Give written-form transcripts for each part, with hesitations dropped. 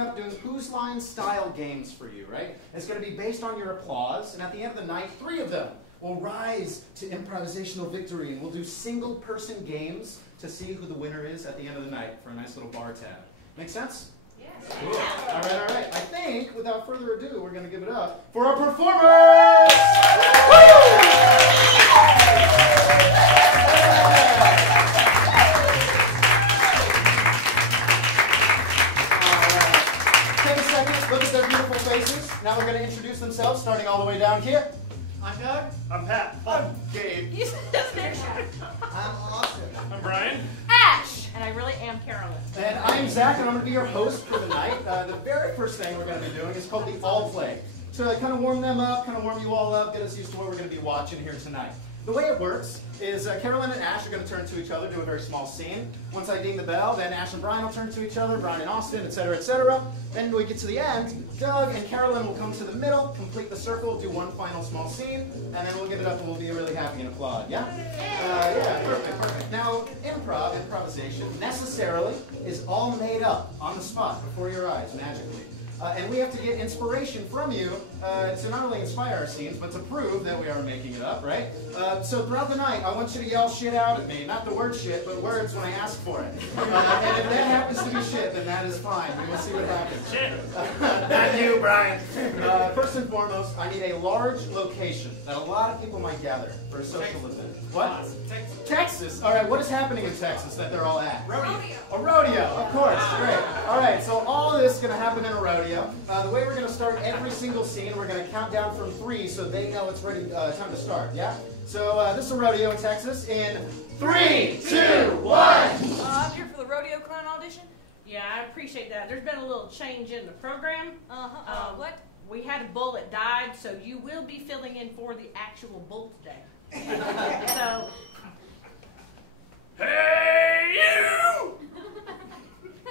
up doing whose line style games for you, right? It's going to be based on your applause, and at the end of the night, 3 of them will rise to improvisational victory, and we'll do single-person games to see who the winner is at the end of the night for a nice little bar tab. Make sense? Yes. Cool. All right. I think, without further ado, we're going to give it up for our performers! Look at their beautiful faces. Now they're going to introduce themselves, starting all the way down here. I'm Doug. I'm Pat. I'm Gabe. You said his name. I'm Austin. I'm Brian. Ash. And I really am Carolyn. And I'm Zach, and I'm going to be your host for the night. The very first thing we're going to be doing is called the All Play. So to kind of warm them up, kind of warm you all up, get us used to what we're going to be watching here tonight. The way it works is Carolyn and Ash are going to turn to each other, do a very small scene. Once I ding the bell, then Ash and Brian will turn to each other, Brian and Austin, etc., etc. Then when we get to the end, Doug and Carolyn will come to the middle, complete the circle, do one final small scene, and then we'll give it up and we'll be really happy and applaud. Yeah? Yeah, perfect. Now, improvisation, necessarily, is all made up on the spot before your eyes, magically. And we have to get inspiration from you to not only inspire our scenes, but to prove that we are making it up, right? So throughout the night, I want you to yell shit out at me. Not the word shit, but words when I ask for it. And if that happens to be shit, then that is fine. We will see what happens. Shit. Not you, Brian. First and foremost, I need a large location that a lot of people might gather for a social event. What? Texas. All right, what is happening in Texas that they're all at? Rodeo. A rodeo, of course. Great. All right, so all of this is going to happen in a rodeo. The way we're going to start every single scene, we're going to count down from 3 so they know it's ready, time to start, yeah? So this is a rodeo in Texas in 3, 2, 1. I'm here for the rodeo clown audition. Yeah, I appreciate that. There's been a little change in the program. What? We had a bull that died, so you will be filling in for the actual bull today. So, Hey, you!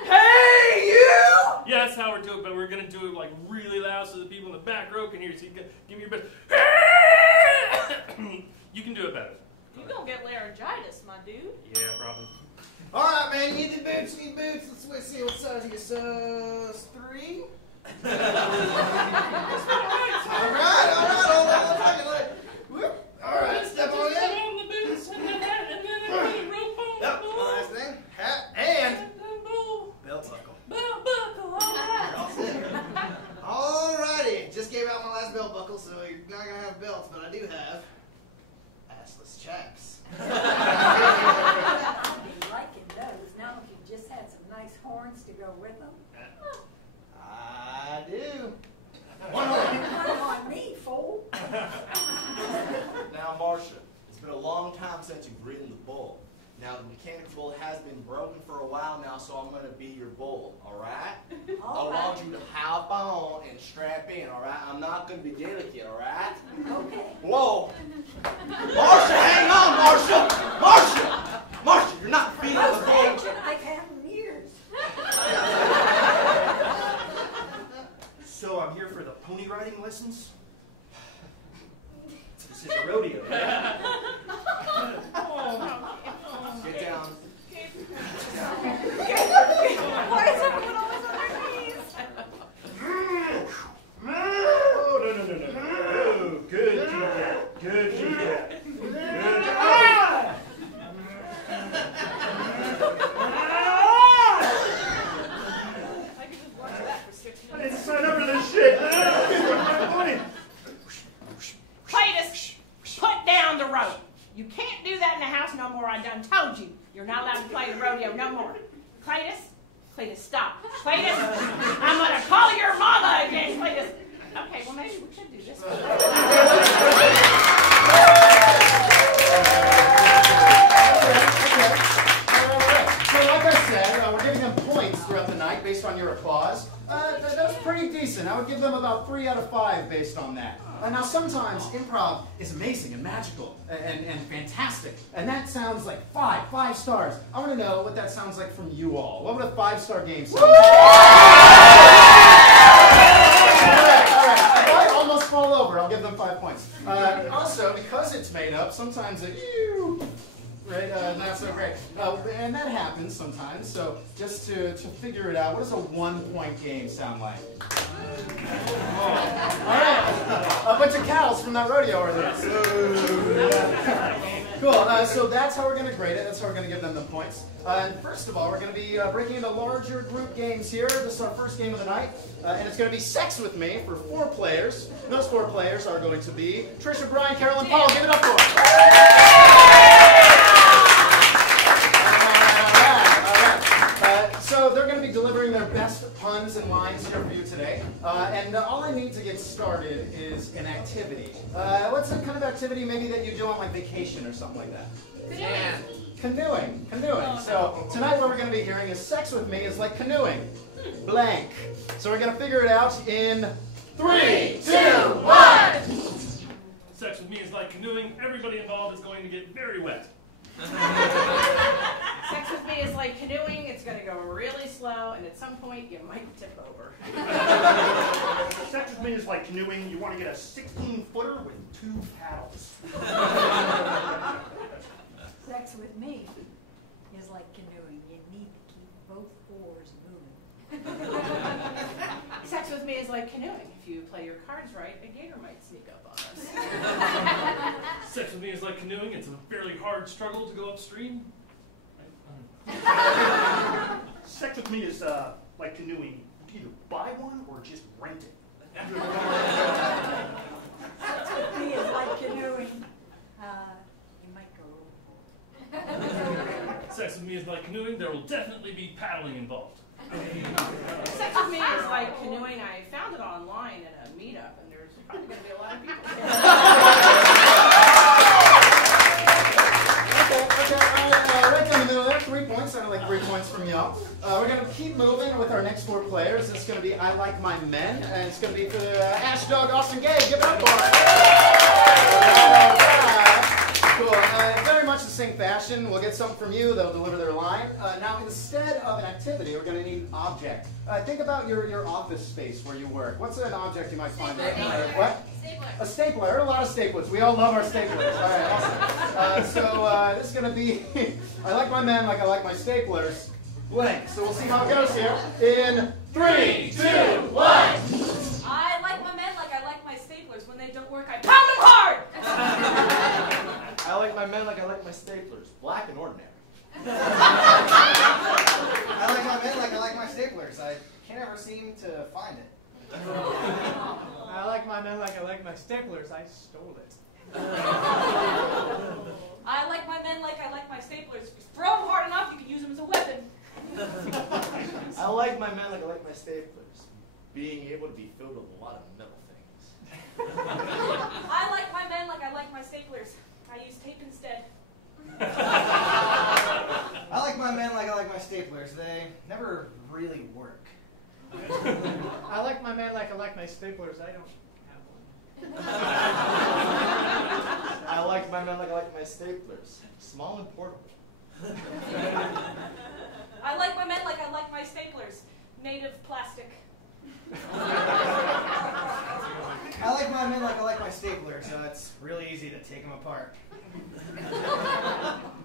Hey, you! Yeah, that's how we're doing it, but we're going to do it like really loud so the people in the back row can hear you. So you can give me your best. You can do it better. you gonna get laryngitis, my dude. Yeah, probably. All right, man. You need boots. Let's see what size you size 3. All right. Hold on. All right, step on in. the boots and the hat and then a rope on the Yep, ball. last thing. Hat and Bull. belt buckle. Belt buckle. All right. All set. Alrighty, just gave out my last belt buckle, so you're not gonna have belts, but I do have assless chaps. I've been liking those. Now if you just had some nice horns to go with them. I do. One on me, fool. Now, Marcia, it's been a long time since you've ridden the bull. Now, the mechanical bull has been broken for a while now, so I'm going to be your bull, all right? I want you to hop on and strap in, all right? I'm not going to be delicate, all right? Okay. Whoa! Marcia, hang on, Marcia! Marcia, you're not feeding the Most bull. action I've had in years. So I'm here for the pony riding lessons. This is a rodeo. Right? Get down. Why is everyone always on their knees? Oh, no. Oh, good feedback. Good feedback. I could just watch that for 6 I minutes. didn't sign up for this shit. Cletus, put down the rope. You can't do that in the house no more. I done told you. You're not allowed to play the rodeo no more. Cletus, stop. Cletus, I'm going to call your mama again, Cletus. Okay, well, maybe we should do this. So like I said, we're giving them points throughout the night based on your applause. That was pretty decent. I would give them about 3 out of 5 based on that. Now sometimes improv is amazing and magical and fantastic. And that sounds like 5 stars. I want to know what that sounds like from you all. What would a 5-star game sound like? Alright. If I almost fall over, I'll give them 5 points. Also, because it's made up, sometimes it, right, not so great. And that happens sometimes. times. So just to figure it out, what does a 1-point game sound like? Oh. All right, a bunch of cows from that rodeo over there. Cool, so that's how we're going to grade it. That's how we're going to give them the points. And first of all, we're going to be breaking into larger group games here. This is our first game of the night. And it's going to be Sex With Me for 4 players. Those 4 players are going to be Trisha, Brian, Carol, and Paul. Give it up for them. So they're going to be delivering their best puns and lines here for you today. And all I need to get started is an activity. What's the kind of activity maybe that you do on like vacation or something like that? Yeah. Canoeing. So tonight what we're going to be hearing is Sex With Me is like canoeing. Blank. So we're going to figure it out in 3, 2, 1. Sex with me is like canoeing. Everybody involved is going to get very wet. Sex with me is like canoeing. It's going to go really slow, and at some point you might tip over. Sex with me is like canoeing. You want to get a 16-footer with 2 paddles. Sex with me is like canoeing. You need to keep both oars moving. Sex with me is like canoeing. If you play your cards right, a gator might sneak up on us. Sex with me is like canoeing. It's a fairly hard struggle to go upstream. Sex with me is like canoeing. You can either buy one or just rent it. Sex with me is like canoeing. You might go overboard. Sex with me is like canoeing. There will definitely be paddling involved. Sex with me is like canoeing. I found it online at a meetup, and there's probably going to be a lot of people there. Right down the middle there, 3 points. Sounded like 3 points from y'all. We're going to keep moving with our next 4 players. It's going to be I Like My Men, and it's going to be for Ash Dog, Austin Gabe. Give it up for him. Cool. Very much the same fashion. We'll get something from you. They'll deliver their line. Now, instead of an activity, we're going to need an object. Think about your office space where you work. What's an object you might find there? What? A stapler. There are a lot of staplers. We all love our staplers. All right, awesome. So this is going to be I like my men like I like my staplers. Blank. So we'll see how it goes here. In 3, 2, 1. I like my men like I like my staplers. When they don't work, I pound them hard! I like my men like I like my staplers. Black and ordinary. I like my men like I like my staplers. I can't ever seem to find it. I like my men like I like my staplers. I stole it. I like my men like I like my staplers. If you throw them hard enough, you can use them as a weapon. I like my men like I like my staplers. Being able to be filled with a lot of metal things. I like my men like I like my staplers. I use tape instead. I like my men like I like my staplers. They never really work. I like my man like I like my staplers. I don't have one. I like my men like I like my staplers. Small and portable. I like my men like I like my staplers. Made of plastic. I like my men like I like my staplers. It's really easy to take them apart.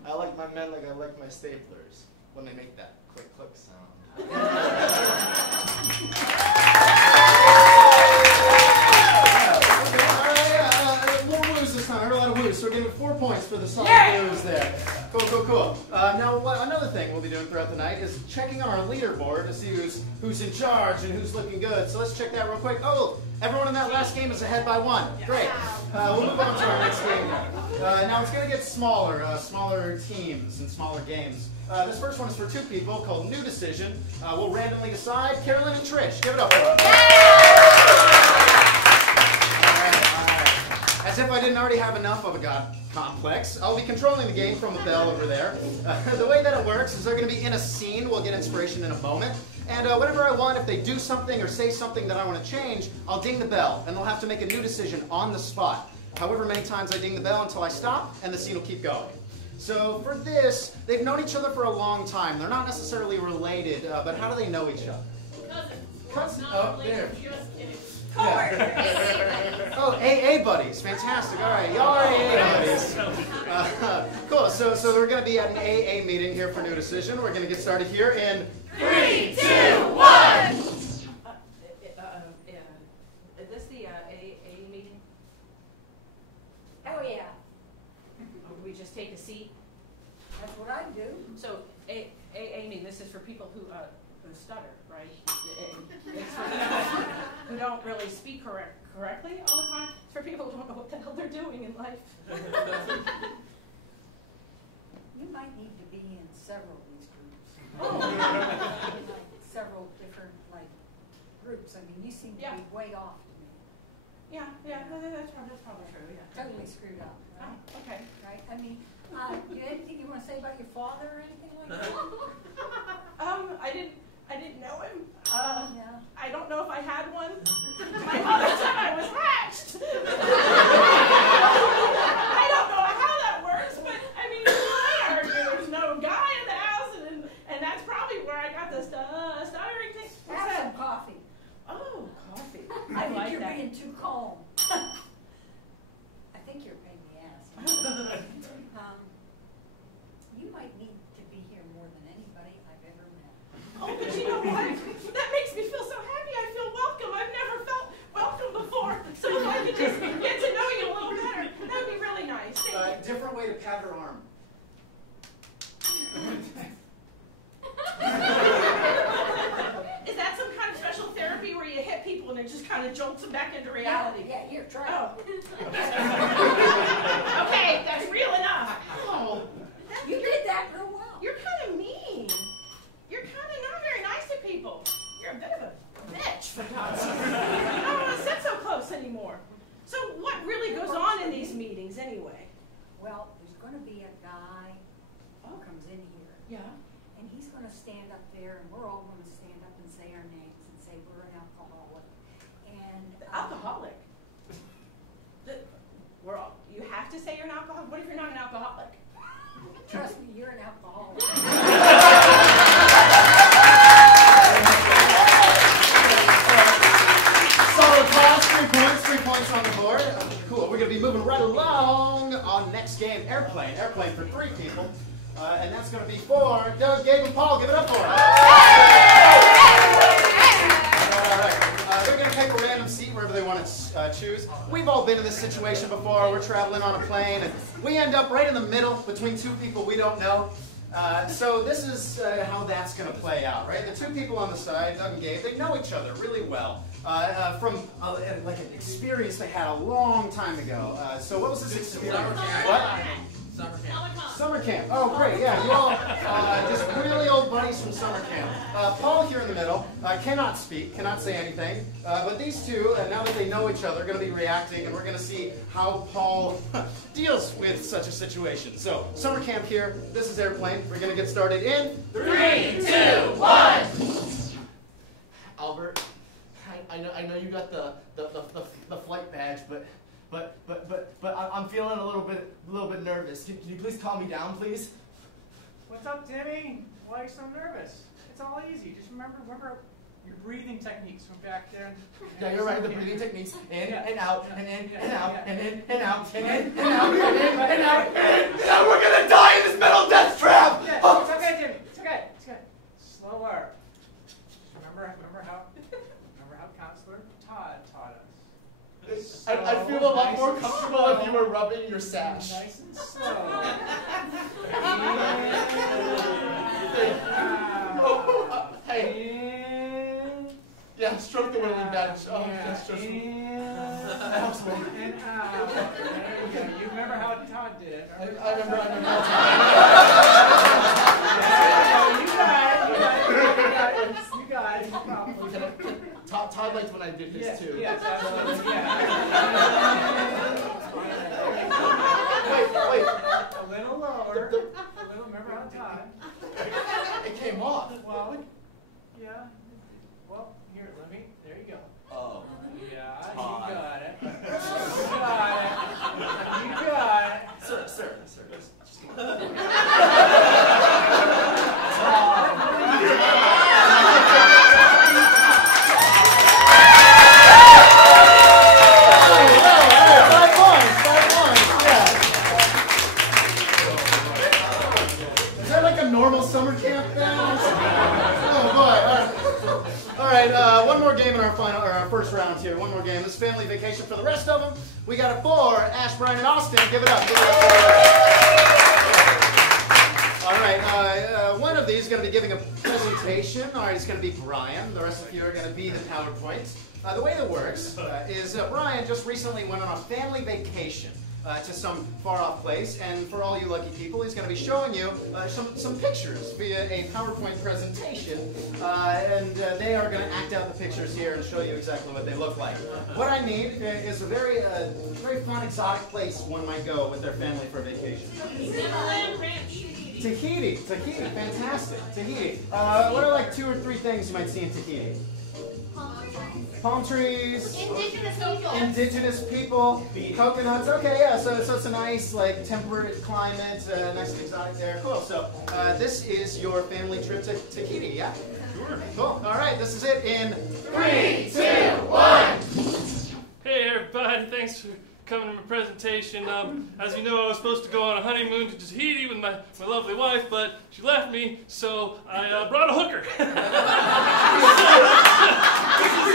I like my men like I like my staplers. When they make that click click sound. More woos this time. I heard a lot of woos, so we're giving 4 points for the solid woos there. Cool. Now, another thing we'll be doing throughout the night is checking on our leaderboard to see who's in charge and who's looking good. So let's check that real quick. Oh, everyone in that last game is ahead by 1. Great. We'll move on to our next game. Now it's going to get smaller, smaller teams and smaller games. This first one is for 2 people called New Decision. We'll randomly decide. Carolyn and Trish, give it up for them. As if I didn't already have enough of a god complex, I'll be controlling the game from a bell over there. The way that it works is they're going to be in a scene. We'll get inspiration in a moment. And whatever I want, if they do something or say something that I want to change, I'll ding the bell. And they'll have to make a new decision on the spot. However many times I ding the bell until I stop, and the scene will keep going. So for this, they've known each other for a long time. They're not necessarily related, but how do they know each other? Cousins. Oh, there. Just kidding. Yeah. Oh, Oh, AA buddies. Fantastic. All right, y'all are AA buddies. Cool. So we're going to be at an AA meeting here for New Decision. We're going to get started here in 3, 2, 1. Is this the AA meeting? Oh, yeah. We just take a seat. That's what I do. So AA meeting. This is for people who stutter, right? It's for people who don't really speak correctly all the time. It's for people who don't know what the hell they're doing in life. You might need to be in several of these groups. Oh. Like several different groups. I mean, you seem to be way off to me. Yeah, that's probably true. Yeah. Totally screwed up. Right? Oh, okay. Right? I mean, you anything you want to say about your father or anything like that? I didn't know him. Yeah. I don't know if I had one. My mother said I was hatched. I don't know how that works, but I mean, I heard there's no guy in the house, and that's probably where I got the stuttering thing. Have some coffee. Oh, coffee. I think like you're that. being too calm. I think you're a pain in the ass. You might need to be here more than anybody I've ever met. Oh, but you know what? That makes me feel so happy. I feel welcome. I've never felt welcome before. So if I could just get to know you a little better, that would be really nice. Thank you. Different way to pat her arm. Is that some kind of special therapy where you hit people and it just kind of jolts them back into reality? Yeah, here, try Oh. it. Okay, that's real enough. Oh, You did that real well. you're kind of mean. You're kind of not very nice to people. You're a bit of a bitch, for God's sake. I don't want to sit so close anymore. So what really goes on in these meetings anyway? Well, there's going to be a guy who comes in here, Yeah. and he's going to stand up there, and we're all going to stand up and say our names and say we're an alcoholic. And Alcoholic? You have to say you're an alcoholic? What if you're not an alcoholic? Trust me, you're an alcoholic. Solid pass, 3 points on the board. Cool, we're going to be moving right along on next game, Airplane. Airplane for 3 people. And that's going to be for Doug, Gabe, and Paul. Give it up for them. All right. They're going to take a random seat wherever they want to choose. We've all been in this situation before. We're traveling on a plane, and we end up right in the middle between 2 people we don't know. So this is how that's going to play out, right? The 2 people on the side, Doug and Gabe, they know each other really well from like an experience they had a long time ago. So what was this experience? What? Summer camp. Oh, great. Yeah, you all just really old buddies from summer camp. Paul here in the middle cannot speak, cannot say anything. But these 2, now that they know each other, are going to be reacting, and we're going to see how Paul deals with such a situation. So, summer camp here. This is Airplane. We're going to get started in 3, 2, 1. Albert, I know you got the flight badge, but I'm feeling a little bit nervous. Can you please calm me down, please? What's up, Timmy? Why are you so nervous? It's all easy. Just remember your breathing techniques from back there. Yeah, you're right. The breathing techniques, in and out, and in and out, and in and out, and in and out, and in and out, and we're gonna die in this metal death trap. Yeah, Oh. it's okay, Timmy. It's okay. It's okay. Slower. Just remember how Counselor Todd taught us. I'd feel a lot more comfortable if you were rubbing your sash. Nice and slow. Hey. Yeah, stroke the willing badge. Oh, yeah. that's just. And out. There you go. You remember how Todd did it? I remember how You got it. Todd liked when I did his too. Yes, absolutely. Yeah. Wait. A little lower. Remember how Todd? It came off. Well, yeah. Well, here, there you go. Oh. Yeah, Todd. you got it. You got it. Sir. our first round here. One more game. This is family vacation for the rest of them. We got it for Ash, Brian, and Austin. Give it up. Give it up. All right. One of these is going to be giving a presentation. All right, it's going to be Brian. The rest of you are going to be the PowerPoint. The way that works is Brian just recently went on a family vacation to some far-off place, and for all you lucky people, he's going to be showing you some pictures via a PowerPoint presentation, and they are going to act out the pictures here and show you exactly what they look like. What I need is a very fun, exotic place one might go with their family for vacation. Tahiti, fantastic. Tahiti. What are like 2 or 3 things you might see in Tahiti? Palm trees. Indigenous people. Coconuts. Okay, yeah. So it's a nice, like, temperate climate, nice and exotic there. Cool. So this is your family trip to Tahiti, yeah? Sure. Cool. All right. This is it in 3, 2, 1. Hey everybody, thanks for coming to my presentation. As you know, I was supposed to go on a honeymoon to Tahiti with my lovely wife, but she left me, so I brought a hooker. This is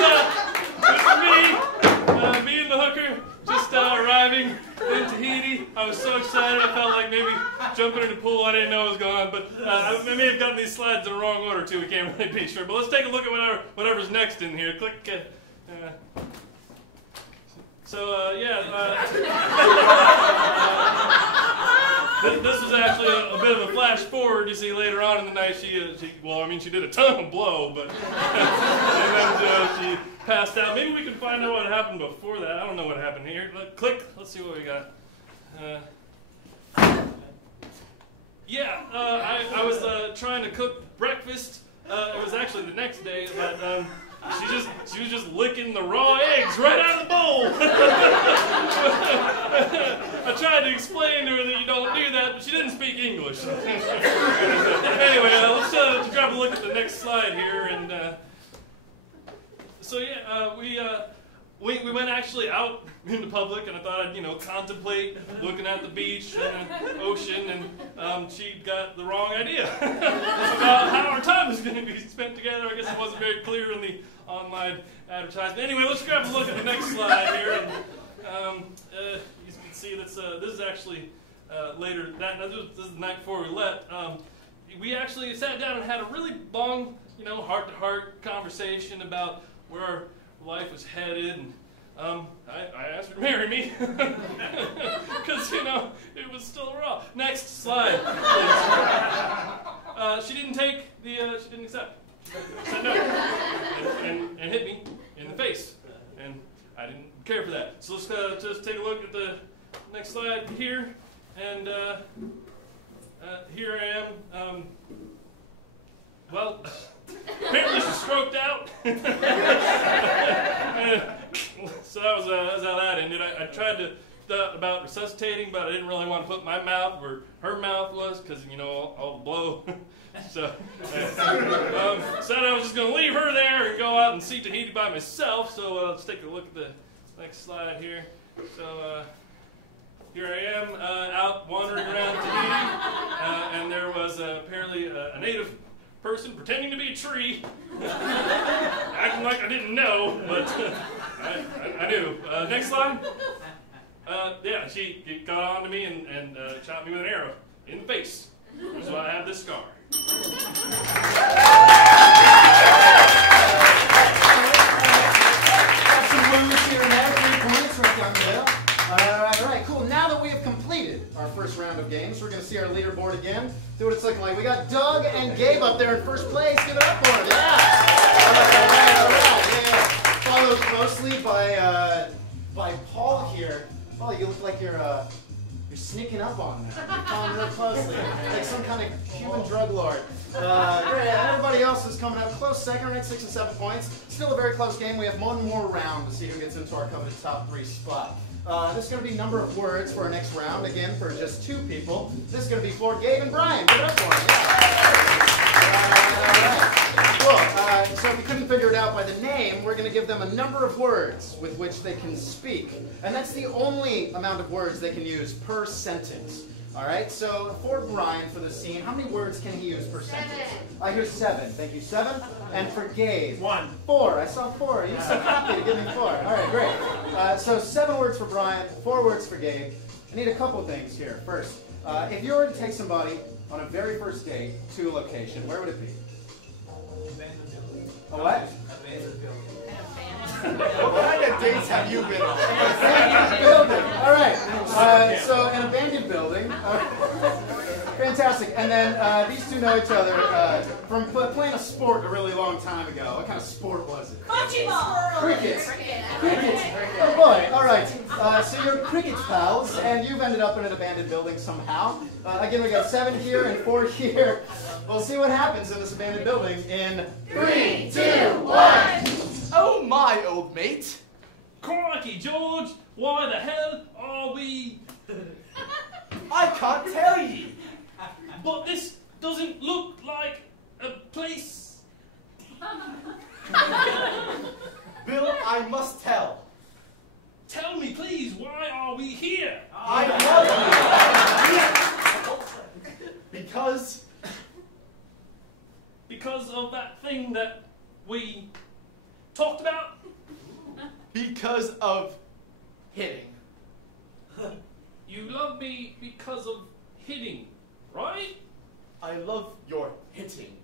me and the hooker, just arriving in Tahiti. I was so excited, I felt like maybe jumping in the pool. I didn't know what was going on, but I may have gotten these slides in the wrong order too. We can't really be sure, but let's take a look at whatever's next in here. Click. This was actually a bit of a flash forward. You see, later on in the night, she did a ton of blow, but and then she passed out. Maybe we can find out what happened before that. I don't know what happened here. Click. Let's see what we got. I was trying to cook breakfast. It was actually the next day, but she was just licking the raw eggs right out of the bowl. I tried to explain to her that you don't do that, but she didn't speak English. Anyway, let's grab a look at the next slide here, and we went actually out in the public, and I thought I'd contemplate looking at the beach and the ocean, and she got the wrong idea about how our time was going to be spent together. I guess it wasn't very clear in the online advertisement. Anyway, let's grab a look at the next slide here, and you can see this is actually later. This is the night before we left. We actually sat down and had a really long, heart-to-heart conversation about where our life was headed, and I asked her to marry me because it was still raw. Next slide, please. She didn't accept. She said no, and hit me in the face, and I didn't care for that. So let's just take a look at the next slide here, and here I am. Apparently she stroked out. So that was how that ended. I tried to thought about resuscitating, but I didn't really want to put my mouth where her mouth was because all the blow. So said I was just going to leave her there and go out and see Tahiti by myself. So let's take a look at the next slide here. So here I am out wandering around Tahiti, and there was apparently a native person pretending to be a tree, acting like I didn't know, but I knew. Next slide. She got on to me and shot me with an arrow in the face. That's why I have this scar. Got some wounds here and there, 3 points right down the middle. All right, cool. Now that we have completed our first round of games, we're going to see our leaderboard again. See what it's looking like. We got Doug and Gabe up there in first place. Give it up for them. Yeah. All right. Yeah. Followed closely by Paul here. Paul, you look like you're sneaking up on them. You're following real closely, like some kind of Cuban drug lord. Great. Everybody else is coming up close second, right? 6 and 7 points. Still a very close game. We have one more round to see who gets into our coveted top 3 spot. This is going to be number of words for our next round. Again, for just 2 people. This is going to be for Gabe and Brian. Give it up for them. Yeah. Cool. So if you couldn't figure it out by the name, we're going to give them a number of words with which they can speak. And that's the only amount of words they can use per sentence. All right, so for Brian, for the scene, how many words can he use per sentence? I hear 7. Thank you, 7. And for Gabe? 1. 4. I saw 4. You're so happy to give me 4. All right, great. So 7 words for Brian, 4 words for Gabe. I need a couple things here. First, if you were to take somebody on a very first date to a location, where would it be? A what? What kind of dates have you been on? Building. All right. So an abandoned building. Fantastic. And then these two know each other from playing a sport a really long time ago. What kind of sport was it? Bocce ball. Cricket. Cricket. Oh boy. All right. So you're cricket pals, and you've ended up in an abandoned building somehow. Again, we got 7 here and 4 here. We'll see what happens in this abandoned building in 3, 2, 1. Oh my, old mate. Crikey, George, why the hell are we... I can't tell you. But this doesn't look like a place... Bill, I must tell. Tell me, please, why are we here? I love you. Because of that thing that we talked about? Because of hitting. You love me because of hitting, right? I love your hitting.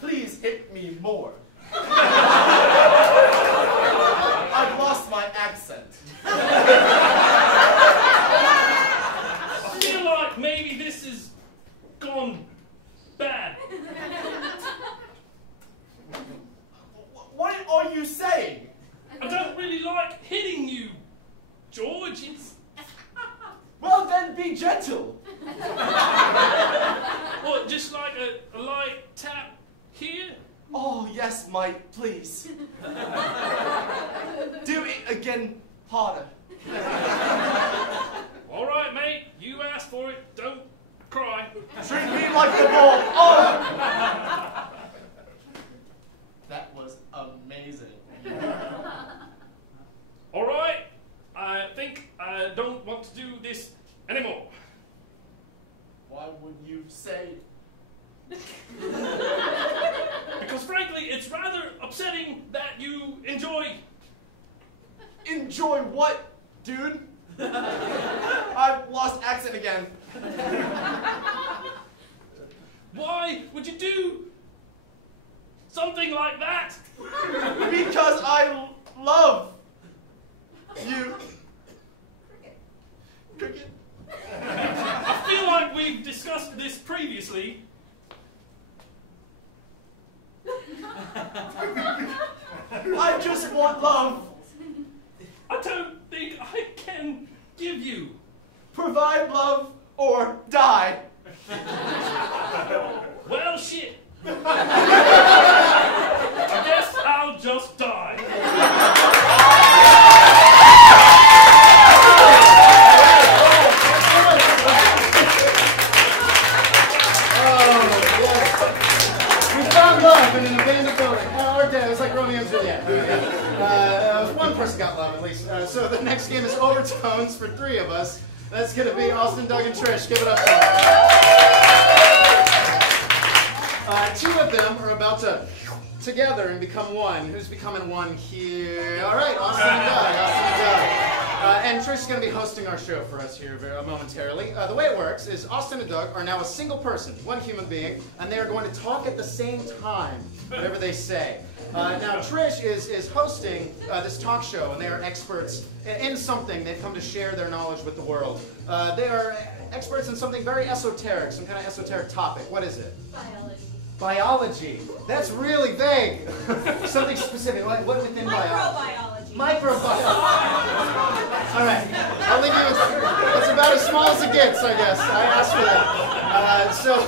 Please hit me more. I've lost my accent. I feel like maybe this has gone bad. What are you saying? I don't really like hitting you, George. It's... Well, then be gentle. What, just like a light tap here? Oh, yes, Mike, please. Do it again harder. All right, mate. You asked for it. Don't cry. Treat me like the bull. Oh! That was amazing. All right. I think I don't want to do this anymore. Why would you say? Because frankly, it's rather upsetting that you enjoy... Enjoy what, dude? I've lost accent again. Why would you do something like that? Because I love you. Cricket. I feel like we've discussed this previously. I just want love. I don't think I can give you. Provide love or die. Well, shit. I guess I'll just die. Love in an abandoned building. Or dead. It was like Romeo and Juliet. One person got love at least. So the next game is overtones for 3 of us. That's going to be Austin, Doug, and Trish. Give it up for them. 2 of them are about to together and become one. Who's becoming one here? All right, Austin and Doug. Austin and Doug. And Trish is going to be hosting our show for us here momentarily. The way it works is Austin and Doug are now a single person, one human being, and they are going to talk at the same time, whatever they say. Now, Trish is hosting this talk show, and they are experts in something. They've come to share their knowledge with the world. They are experts in something very esoteric, some kind of esoteric topic. What is it? Biology. Biology. That's really vague. Something specific. What within biology? Microbiology. All right. I'll leave you with it's about as small as it gets, I guess. I asked for that. So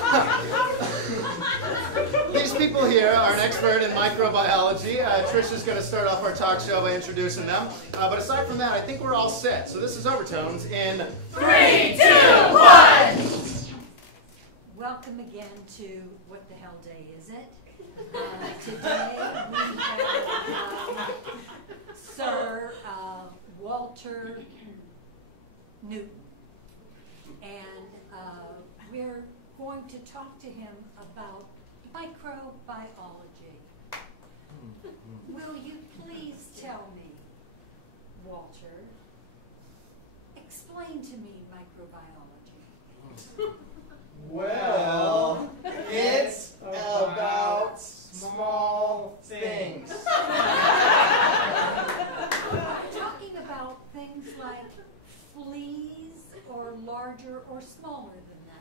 these people here are an expert in microbiology. Trish is going to start off our talk show by introducing them. But aside from that, I think we're all set. So this is Overtones in 3, 2, 1. Welcome again to What the Hell Day Is It? Today we have Sir Walter Newton. going to talk to him about microbiology. Will you please tell me, Walter, explain to me microbiology. Well, it's about small things. I'm talking about things like fleas, or larger or smaller than that.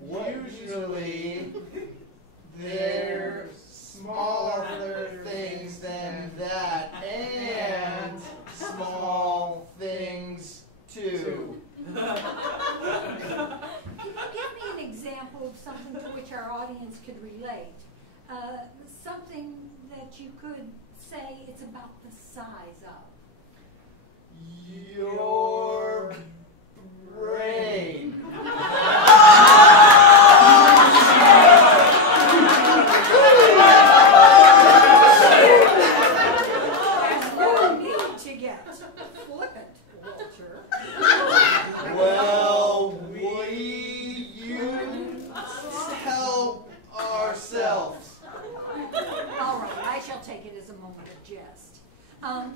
Usually, they're smaller things than that, and small things too. Can you give me an example of something to which our audience could relate? Something that you could say it's about the size of. Your brain. There's no need to get flippant, Walter. Well, we use help ourselves. All right, I shall take it as a moment of jest. Can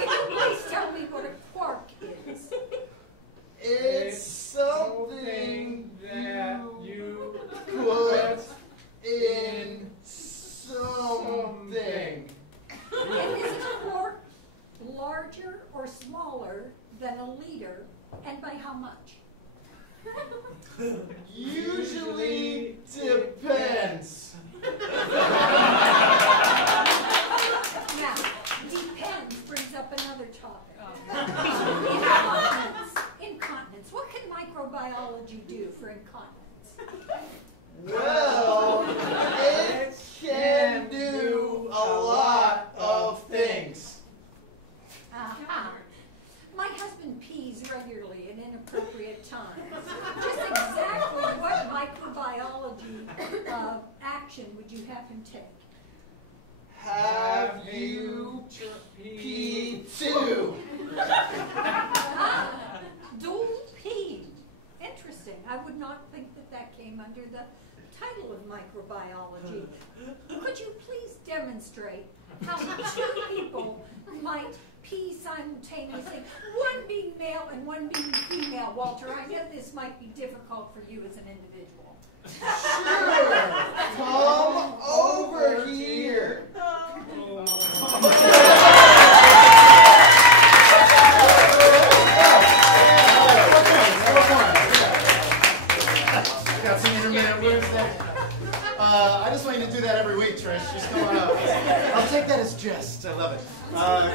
you please tell me what a quark is? It's something that you put in something. And is a quark larger or smaller than a liter, and by how much? Usually depends. Now, depends brings up another topic. Incontinence. What can microbiology do for incontinence? Well, it can do a lot of things. My husband pees regularly at inappropriate times. Just exactly what microbiology action would you have him take? Have you peed too? Dual pee. Interesting. I would not think that that came under the title of microbiology. Could you please demonstrate how two people might pee simultaneously, one being male and one being female? Walter, I know this might be difficult for you as an individual. Sure. Come over here. Got some intermittent words there. I just want you to do that every week, Trish. Just come on up. I'll take that as jest. I love it.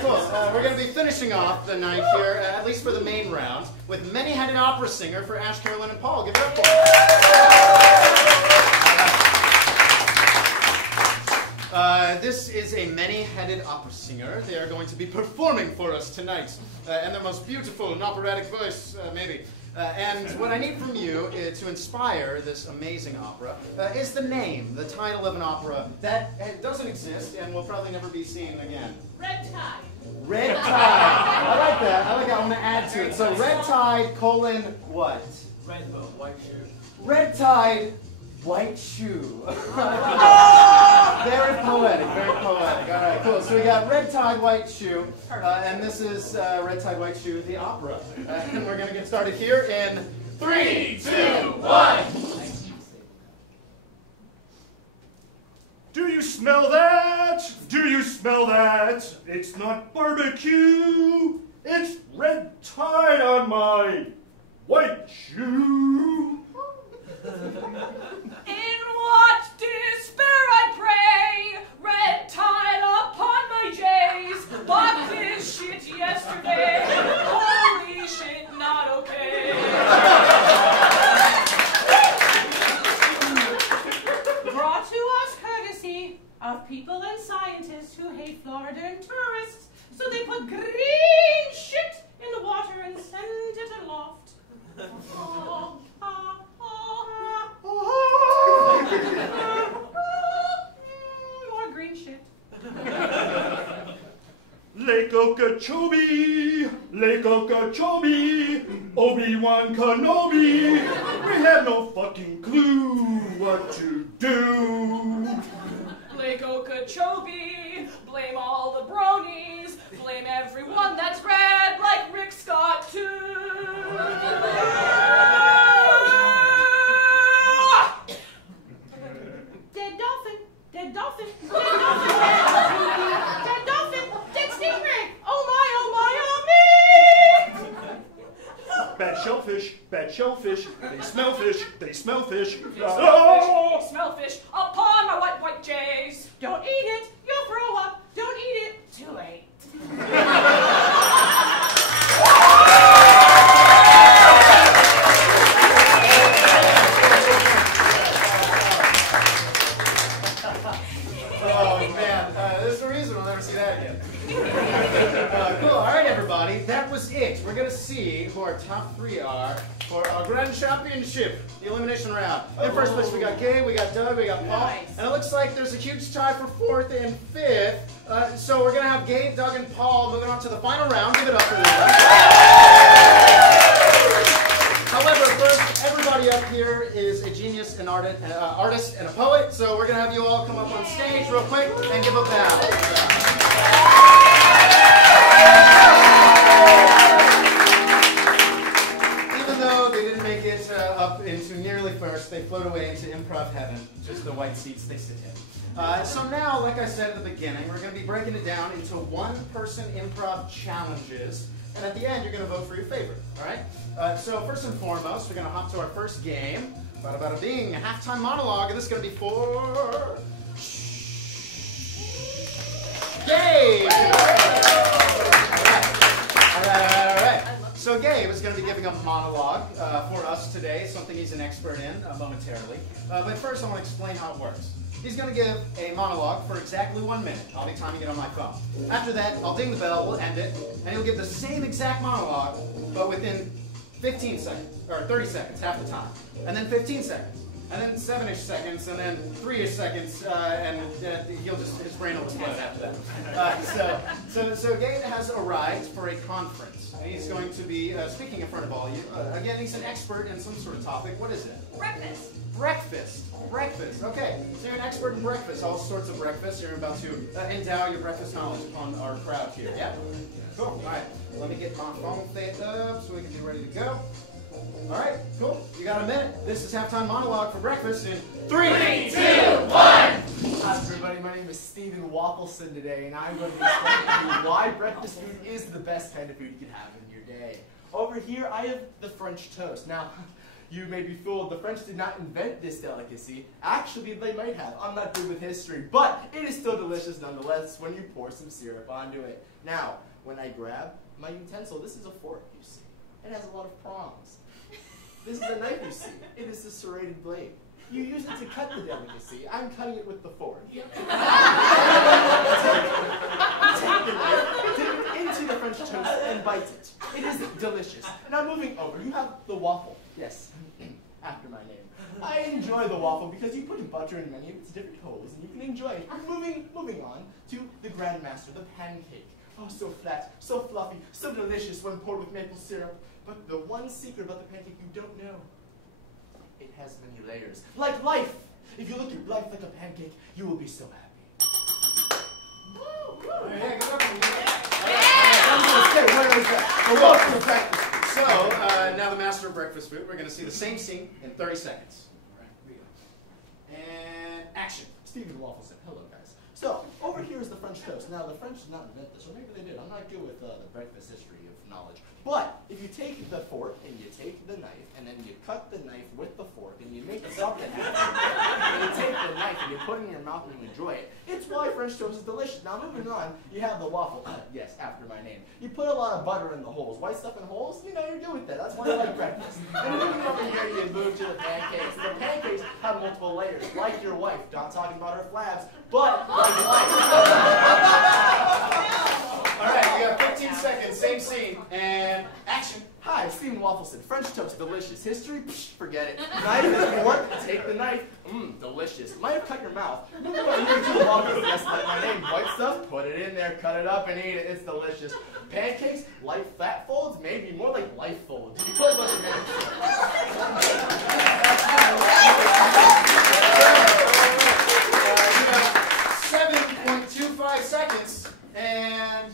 Cool. We're going to be finishing off the night here, at least for the main round, with many-headed opera singer for Ash, Carolyn, and Paul. Give it up for them. This is a many-headed opera singer. They are going to be performing for us tonight, and their most beautiful and operatic voice, maybe. And what I need from you to inspire this amazing opera is the name, the title of an opera that doesn't exist and will probably never be seen again. Red Tide. Red Tide. I like that. I like that. I want to add to it. So Red Tide, colon, what? Red boat, white shoe. Red Tide, white shoe. Very poetic, very poetic. All right, cool. So we got Red Tide, White Shoe, and this is Red Tide, White Shoe, the opera. And we're going to get started here in 3, 2, 1. Do you smell that? Do you smell that? It's not barbecue. It's red tide on my white shoe. In what despair I pray, red tide upon my J's, bought this shit yesterday, holy shit, not okay. Brought to us courtesy of people and scientists who hate Florida and tourists, so they put green shit in the water and send it aloft. More green shit. Lake Okeechobee, Lake Okeechobee, Obi-Wan Kenobi, We had no fucking clue what to do. Blake Okeechobee, blame all the bronies, blame everyone that's red like Rick Scott too. Dead dolphin, dead dolphin, dead dolphin, dead dolphin, dead stingray. Oh my, oh my, oh me! Bad shellfish, they smell fish, they smell fish. Oh! Smell fish upon my white jays. Don't eat it, you'll throw up. Don't eat it, too late. Oh man, there's a reason we'll never see that again. Cool, all right everybody, that was it. We're gonna see who our top 3 are for our grand championship, the elimination round. In first place we got Gay, we got Doug, we got Paul, Nice. and it looks like there's a huge tie for 4th and 5th. So we're gonna have Gay, Doug, and Paul moving on to the final round. Give it up for them. However, first, everybody up here is a genius, an artist, and a poet. So we're gonna have you all come up on stage real quick and give a bow. Even though they didn't make it up into nearly first, they float away into improv heaven, just the white seats they sit in. So now, like I said at the beginning, we're going to be breaking it down into one-person improv challenges. And at the end, you're going to vote for your favorite, all right? So first and foremost, we're going to hop to our first game. Bada bada bing, a halftime monologue, and this is going to be for... Gabe! All right. So Gabe is going to be giving a monologue for us today, something he's an expert in momentarily. But first, I want to explain how it works. He's going to give a monologue for exactly 1 minute. I'll be timing it on my phone. After that, I'll ding the bell, we'll end it, and he'll give the same exact monologue, but within 15 seconds, or 30 seconds, half the time. And then 15 seconds, and then 7-ish seconds, and then 3-ish seconds, and he'll just, his brain will explode after that. So Gabe has arrived for a conference. And he's going to be speaking in front of all you. Again, he's an expert in some sort of topic. What is it? Breakfast. Breakfast. Breakfast. Okay, so you're an expert in breakfast, all sorts of breakfast. You're about to endow your breakfast knowledge upon our crowd here. Yeah? Cool. All right. Let me get my phone set up so we can be ready to go. All right. Cool. You got a minute. This is halftime monologue for breakfast in 3, 2, 1. Hi everybody, my name is Stephen Waffleson today, and I'm going to be explaining to you why breakfast food is the best kind of food you can have in your day. Over here, I have the French toast. Now, you may be fooled, the French did not invent this delicacy. Actually, they might have. I'm not good with history, but it is still delicious nonetheless when you pour some syrup onto it. Now, when I grab my utensil, this is a fork, you see. It has a lot of prongs. This is a knife, you see. It is a serrated blade. You use it to cut the delicacy. I'm cutting it with the fork. Take the knife, dip it into the French toast, and bite it. It is delicious. Now moving over, you have the waffle. Yes, after my name. I enjoy the waffle because you put butter in many of its different holes, and you can enjoy it. Moving on to the grandmaster, the pancake. Oh, so flat, so fluffy, so delicious when poured with maple syrup. But the one secret about the pancake you don't know, it has many layers. Like life. If you look at life like a pancake, you will be so happy. Yeah, good luck. So, now the master of breakfast food. We're going to see the same scene in 30 seconds. All right, here we go. And action. Stephen Waffleson. Hello, guys. So, over here is the French toast. Now, the French did not invent this, or maybe they did. I'm not good with the breakfast history of knowledge. But if you take the fork and you take the knife and then you cut the knife with the fork and you make something happen, and you take the knife and you put it in your mouth and you enjoy it, it's why French toast is delicious. Now moving on, you have the waffle. Yes, after my name. You put a lot of butter in the holes. White stuff in holes? You know, you're good with that. That's why I like breakfast. And moving over here, you move to the pancakes. The pancakes have multiple layers, like your wife. Not talking about her flabs, but like life. All right, you got 15 seconds, same scene, and action. Hi, Stephen Waffleson. French toast, delicious. History, psh, forget it. Knife and fork, take the knife, delicious. Might have cut your mouth. You can do waffles, yes, like my name. White stuff, put it in there, cut it up, and eat it. It's delicious. Pancakes, light fat folds, maybe more like life folds. You put a bunch of You have 7.25 seconds, and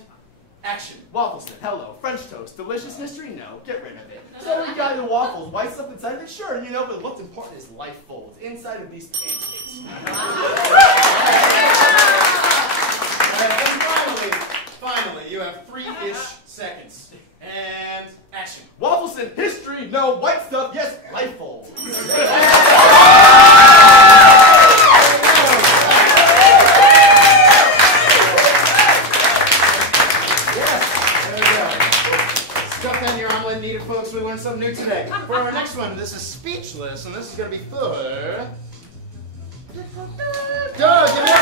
action. Waffles, hello. French toast. Delicious history? No. Get rid of it. So we got the waffles. White stuff inside of it? Sure, you know, but what's important is life folds inside of these pancakes. And finally, you have 3-ish seconds. And action. Waffleson, history? No. White stuff? Yes. Life folds. Needed, folks. We learned something new today. For our next one, this is speechless, and this is going to be for Doug. Give me a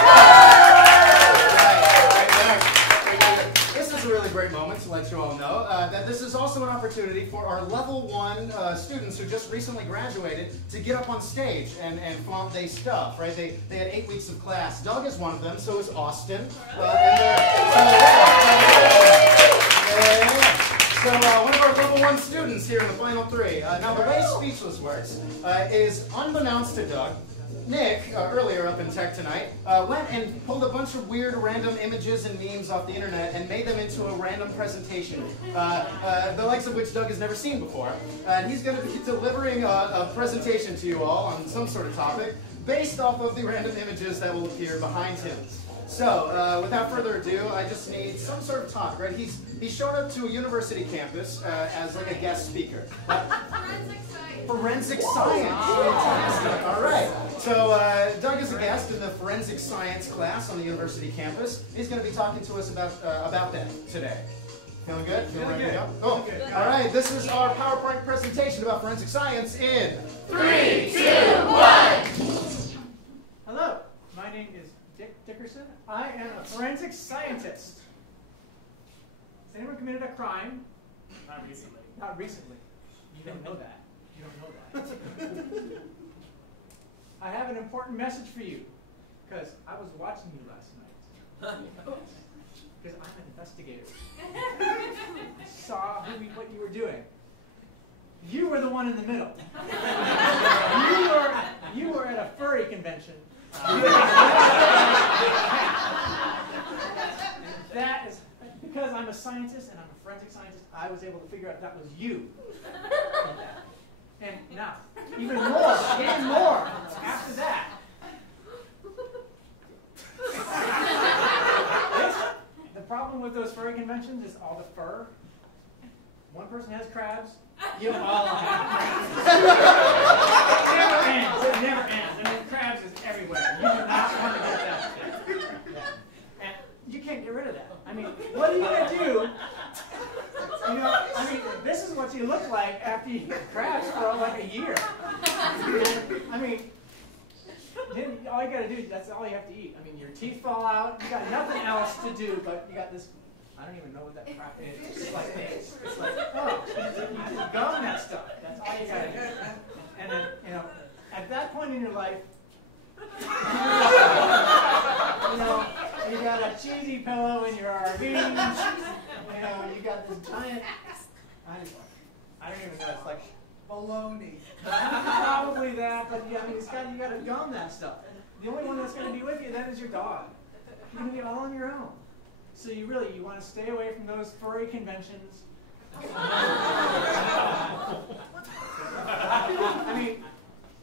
This is a really great moment to let you all know that this is also an opportunity for our level 1 students who just recently graduated to get up on stage and flaunt their stuff. Right? They had 8 weeks of class. Doug is one of them. So is Austin. So one of our level 1 students here in the final 3. Now the way Speechless works is, unbeknownst to Doug, Nick, earlier up in tech tonight, went and pulled a bunch of weird random images and memes off the internet and made them into a random presentation, the likes of which Doug has never seen before. And he's going to be delivering a presentation to you all on some sort of topic based off of the random images that will appear behind him. So, without further ado, I just need some sort of talk, right? He's showed up to a university campus as like a guest speaker. Forensic science. Forensic science. Fantastic. All right. So, Doug is a guest in the forensic science class on the university campus. He's going to be talking to us about that today. Feeling good? Feeling ready to go? Cool. All right. This is our PowerPoint presentation about forensic science in 3, 2, 1. Hello. My name is Dick Dickerson. I am a forensic scientist. Has anyone committed a crime? Not recently. Not recently. You don't know that. You don't know that. I have an important message for you, because I was watching you last night. Because I'm an investigator. Saw what you were doing. You were the one in the middle. You were at a furry convention. That is because I'm a scientist and I'm a forensic scientist. I was able to figure out that was you. And now, even more after that. The problem with those furry conventions is all the fur. One person has crabs. You all have crabs. It never ends. It never ends. I mean, crabs is everywhere. You do not want to get that shit. Yeah. And you can't get rid of that. I mean, what are you going to do? You know, I mean, this is what you look like after you get crabs for like a year. I mean, then all you got to do, that's all you have to eat. I mean, your teeth fall out. You got nothing else to do, but you got this. I don't even know what that crap is. It's like this. It's like, oh, you just gum that stuff. That's all you got to do. And then, you know, at that point in your life, you know, you got a cheesy pillow in your RV. You know, you got this giant. I don't even know. It's like baloney. Probably that, but yeah, I mean, you got to gum that stuff. The only one that's going to be with you then is your dog. You're going to be all on your own. So you want to stay away from those furry conventions. I mean,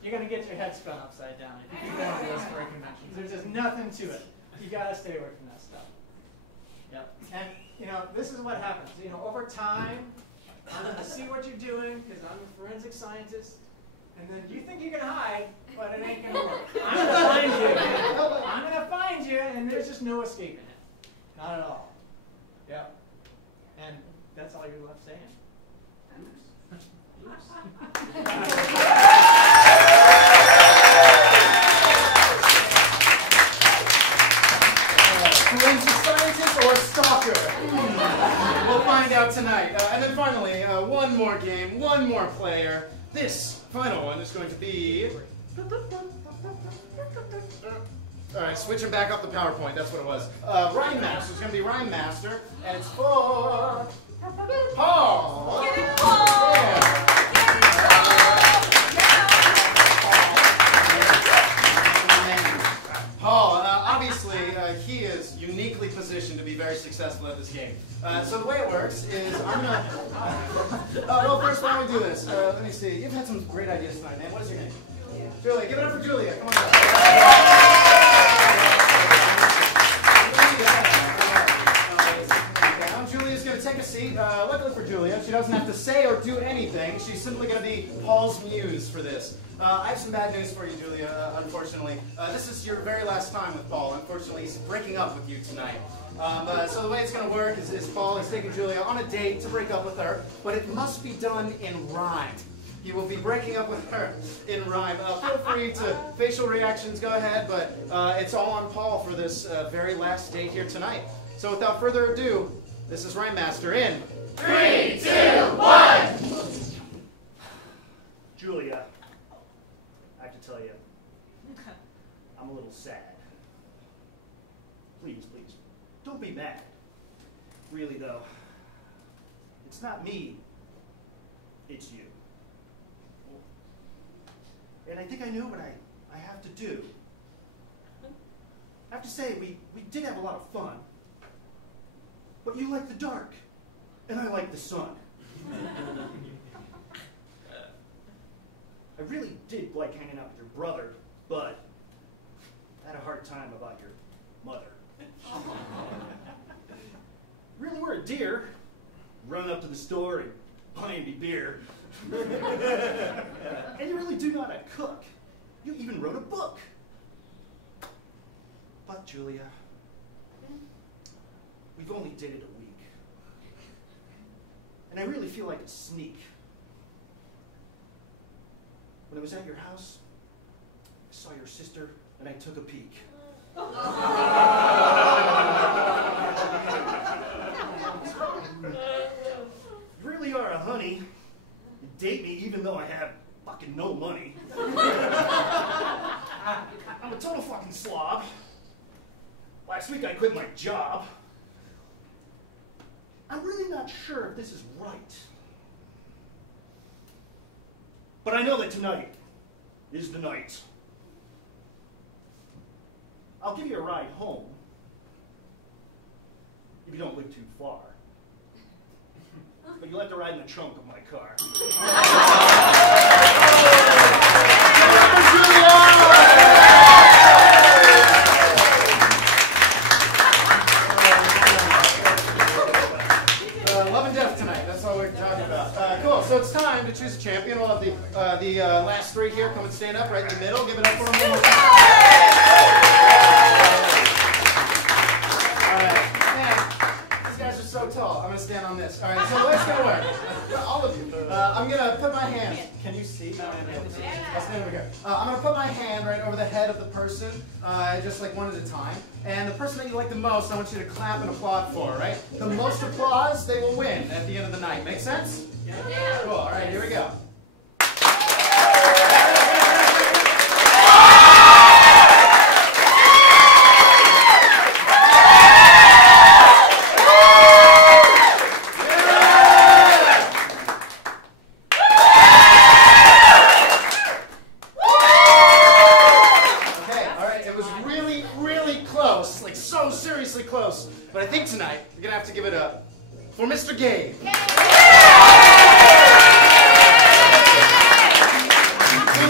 you're going to get your head spun upside down if you keep going to those furry conventions. There's just nothing to it. You got to stay away from that stuff. Yep. And, you know, this is what happens. You know, over time, I'm going to see what you're doing because I'm a forensic scientist. And then you think you can hide, but it ain't going to work. I'm going to find you. I'm going to find you, and there's just no escaping it. Not at all. Yep. And that's all you're left saying. Forensic scientist or stalker? We'll find out tonight. And then finally, one more game, one more player. This final one is going to be... All right, switching back up the PowerPoint, that's what it was. Rhyme Master, it's going to be Rhyme Master, and it's for... Paul! Get it, Paul! Yeah. Paul, obviously, he is uniquely positioned to be very successful at this game. So the way it works is I'm going to... well, first, why don't we do this? Let me see. You've had some great ideas tonight, man. What is your name? Julia. Give it up for Julia. Come on down. Julia's going to take a seat. Luckily for Julia, she doesn't have to say or do anything. She's simply going to be Paul's muse for this. I have some bad news for you, Julia, unfortunately. This is your very last time with Paul. Unfortunately, he's breaking up with you tonight. So the way it's going to work is Paul is taking Julia on a date to break up with her, but it must be done in rhyme. He will be breaking up with her in rhyme. Feel free to facial reactions, go ahead, but it's all on Paul for this very last date here tonight. So without further ado, this is Rhyme Master in 3, 2, 1. Julia, I have to tell you, I'm a little sad. Please, please, don't be mad. Really, though, it's not me, it's you. And I think I know what I have to do. I have to say, we did have a lot of fun. But you like the dark, and I like the sun. I really did like hanging out with your brother, but I had a hard time about your mother. Really were a dear, running up to the store and buying me beer. And you really do know how to cook. You even wrote a book. But Julia, we've only dated a week. And I really feel like a sneak. When I was at your house, I saw your sister and I took a peek. You really are a honey. You date me even though I have fucking no money. I'm a total fucking slob. Last week I quit my job. I'm really not sure if this is right. But I know that tonight is the night. I'll give you a ride home if you don't live too far. But you'll have to ride in the trunk of my car. Love and death tonight. That's all we're talking about. Cool. So it's time to choose a champion. We'll have the last three here come and stand up right in the middle. Give it up for them one more time. All right. Man, these guys are so tall. I'm going to stand on this. All right. So the way it's going to work, all of you, I'm going to put my hand. Can you see? No, I'll stand over here. I'm going to put my hand right over the head of the person, just like one at a time. And the person that you like the most, I want you to clap and applaud for, right? The most applause, they will win at the end of the night. Make sense? Yeah. Cool. All right, here we go. But I think tonight, we're going to have to give it up for Mr. Gabe. We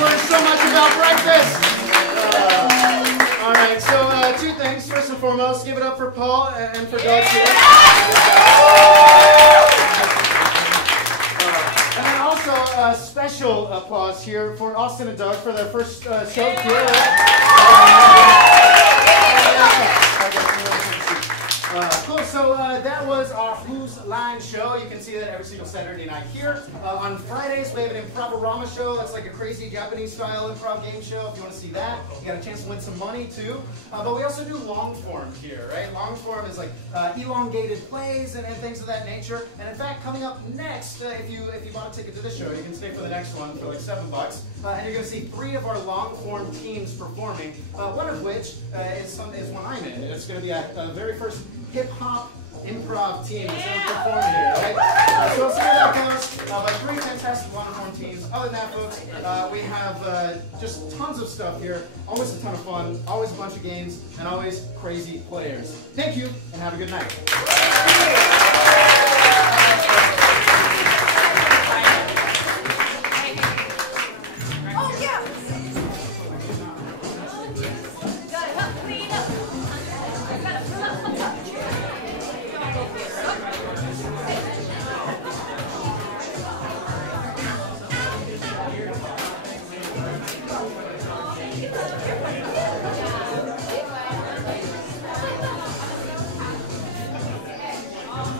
learned so much about breakfast. All right, so two things. First and foremost, give it up for Paul and for Doug here. And then also a special applause here for Austin and Doug for their first show here. Cool, so that was our Who's Line show. You can see that every single Saturday night here. On Fridays, we have an Improvarama show. That's like a crazy Japanese-style improv game show. If you want to see that, you got a chance to win some money, too. But we also do long form here, right? Long form is like elongated plays and things of that nature. And in fact, coming up next, if you bought a ticket to this show, you can stay for the next one for like $7. And you're going to see 3 of our long form teams performing, one of which is one I'm in. It's going to be a very first hip-hop improv team that's going to perform here, right? So we'll see how that goes. But 3 fantastic long-form teams. Other than that, folks, we have just tons of stuff here. Always a ton of fun, always a bunch of games, and always crazy players. Thank you, and have a good night. Different